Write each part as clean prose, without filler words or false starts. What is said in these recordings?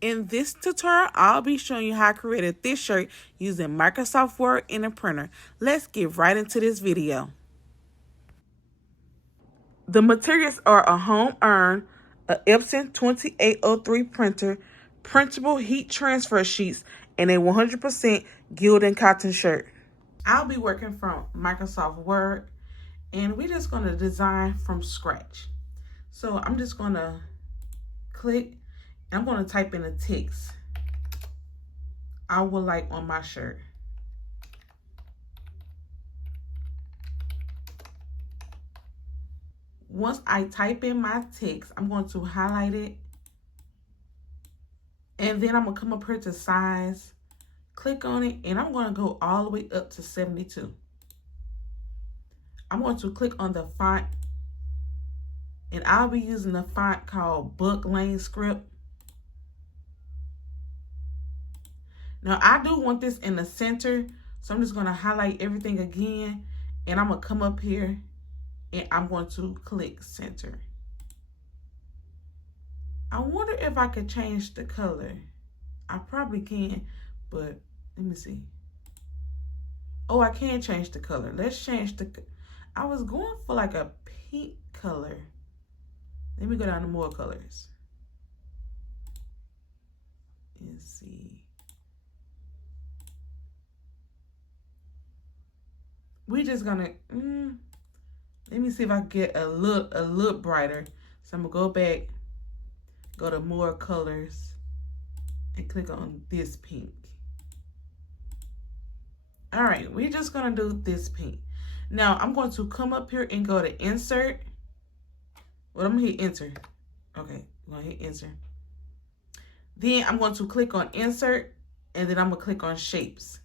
In this tutorial, I'll be showing you how I created this shirt using Microsoft Word and a printer. Let's get right into this video. The materials are a home iron, a Epson 2803 printer, printable heat transfer sheets, and a 100% Gildan cotton shirt. I'll be working from Microsoft Word, and we're just going to design from scratch. So I'm just going to click, and I'm going to type in a text I would like on my shirt. Once I type in my text, I'm going to highlight it. And then I'm going to come up here to size, click on it, and I'm going to go all the way up to 72. I'm going to click on the font, and I'll be using the font called Book Lane Script. Now, I do want this in the center, so I'm just going to highlight everything again, and I'm going to come up here, and I'm going to click center. I wonder if I could change the color. I probably can, but let me see. Oh, I can change the color. Let's change the, I was going for like a pink color. Let me go down to more colors. Let's see. We just gonna, let me see if I can get a look brighter. So I'm gonna go back, go to more colors, and click on this pink. All right, we're just gonna do this pink. Now I'm going to come up here and go to insert. Well, I'm gonna hit enter. Okay, I'm gonna hit enter. Then I'm going to click on insert, and then I'm gonna click on shapes.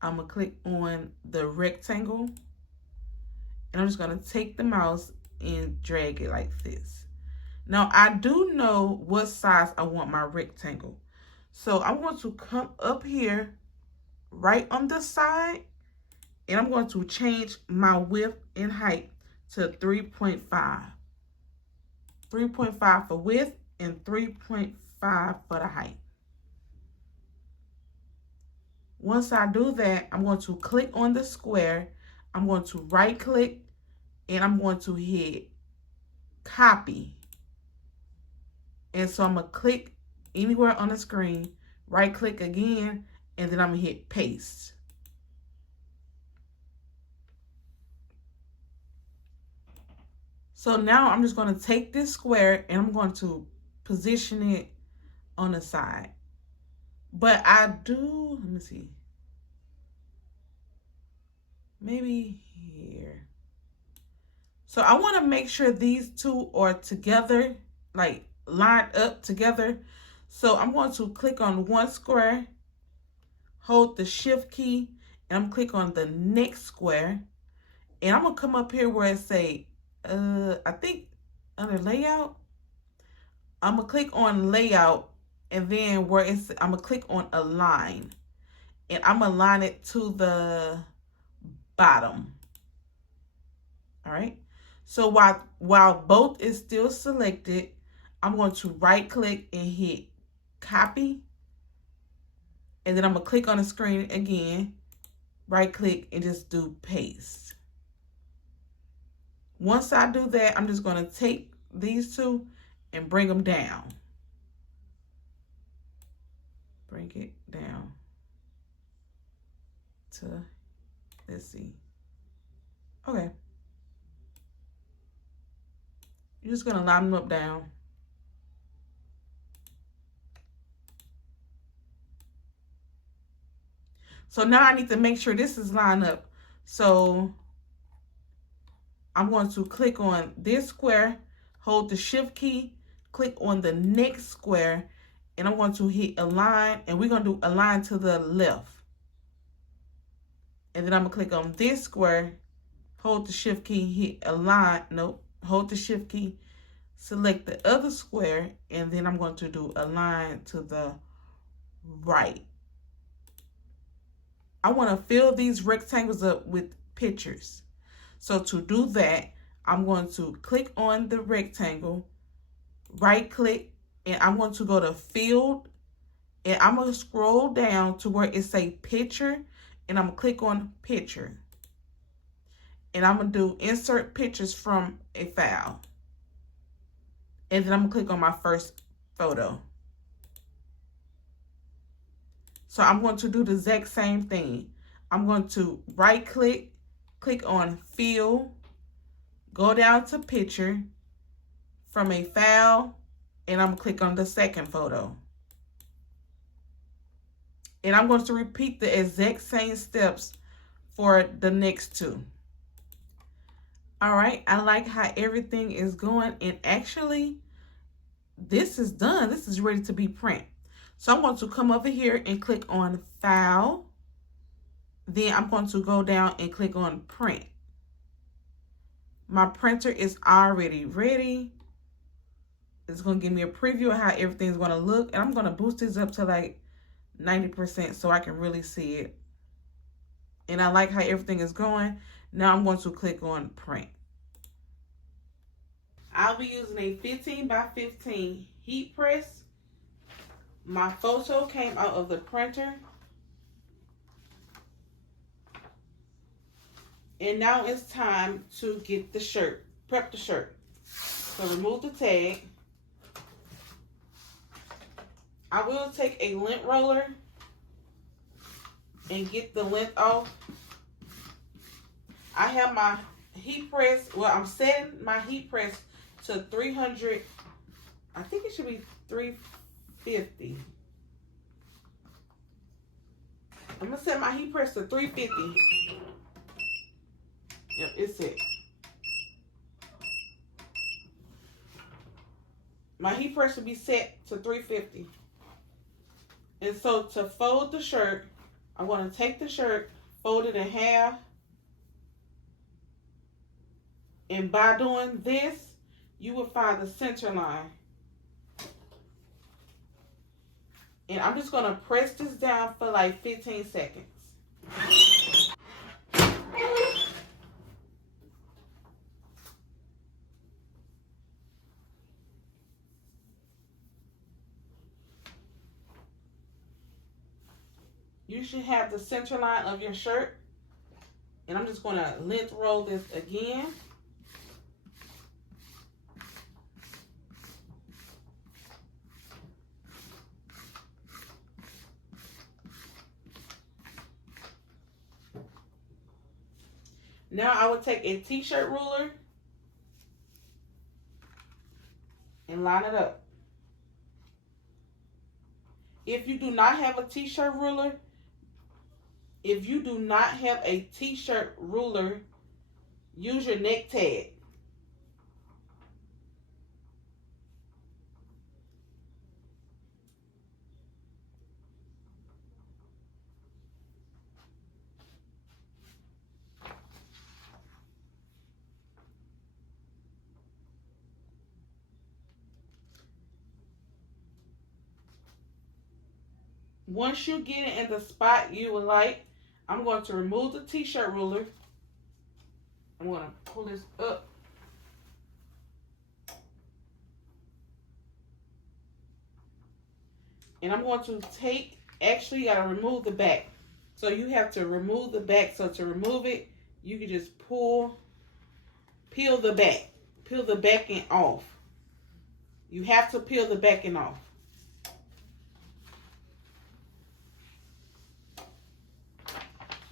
I'm gonna click on the rectangle, and I'm just gonna take the mouse and drag it like this. Now I do know what size I want my rectangle. So I'm going to come up here right on the side, and I'm going to change my width and height to 3.5. 3.5 for width and 3.5 for the height. Once I do that, I'm going to click on the square. I'm going to right click, and I'm going to hit copy. And so I'm going to click anywhere on the screen, right click again, and then I'm going to hit paste. So now I'm just going to take this square and I'm going to position it on the side. But I do, let me see, maybe here. So I want to make sure these two are together, like lined up together. So I'm going to click on one square, hold the shift key, and I'm click on the next square. And I'm going to come up here where it say, I think under layout, I'm going to click on layout, and then where it's, I'm going to click on align, and I'm going to align it to the bottom. All right. So while both is still selected, I'm going to right click and hit copy. And then I'm going to click on the screen again, right click, and just do paste. Once I do that, I'm just going to take these two and bring them down. Bring it down to, let's see. Okay. You're just going to line them up down. So now I need to make sure this is lined up. So I'm going to click on this square, hold the shift key, click on the next square, and I'm going to hit align, and we're going to do align to the left. And then I'm going to click on this square, hold the shift key, hit align, nope, hold the shift key, select the other square, and then I'm going to do align to the right. I want to fill these rectangles up with pictures. So to do that, I'm going to click on the rectangle, right click, and I'm going to go to field, and I'm going to scroll down to where it say picture, and I'm going to click on picture. And I'm going to do insert pictures from a file. And then I'm going to click on my first photo. So I'm going to do the exact same thing. I'm going to right click, click on fill, go down to picture from a file, and I'm going to click on the second photo. And I'm going to repeat the exact same steps for the next two. All right, I like how everything is going, and actually this is done. This is ready to be printed. So I'm going to come over here and click on file. Then I'm going to go down and click on print. My printer is already ready. It's going to give me a preview of how everything's going to look. And I'm going to boost this up to like 90% so I can really see it. And I like how everything is going. Now I'm going to click on print. I'll be using a 15 by 15 heat press. My photo came out of the printer. And now it's time to get the shirt, prep the shirt. So remove the tag. I will take a lint roller and get the lint off. I have my heat press, well, I'm setting my heat press to 300, I think it should be 350. I'm gonna set my heat press to 350. Yep, it's it. My heat press should be set to 350. And so to fold the shirt, I'm going to take the shirt, fold it in half. And by doing this, you will find the center line. And I'm just going to press this down for like 15 seconds. You should have the center line of your shirt. And I'm just going to length roll this again. Now I will take a t-shirt ruler and line it up. If you do not have a t-shirt ruler, use your neck tag. Once you get it in the spot you would like, I'm going to remove the t-shirt ruler. I'm going to pull this up. And I'm going to actually you got to remove the back. So you have to remove the back. So to remove it, you can just peel the back. Peel the back end off. You have to peel the back end off.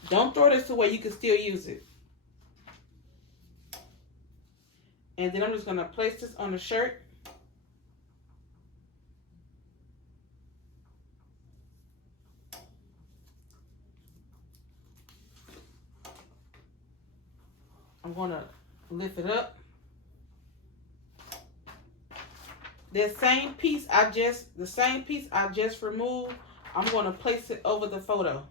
Don't throw this away. You can still use it. And then I'm just going to place this on the shirt. I'm going to lift it up. The same piece I just removed, I'm going to place it over the photo.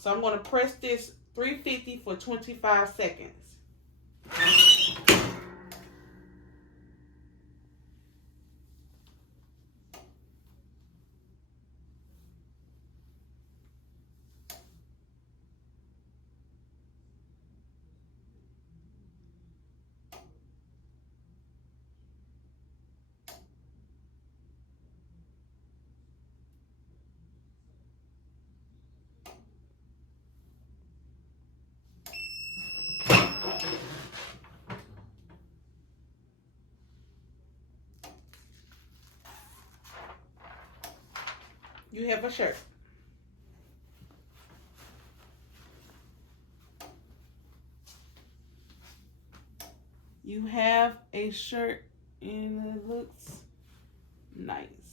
So I'm going to press this 350 for 25 seconds. you have a shirt. You have a shirt and it looks nice.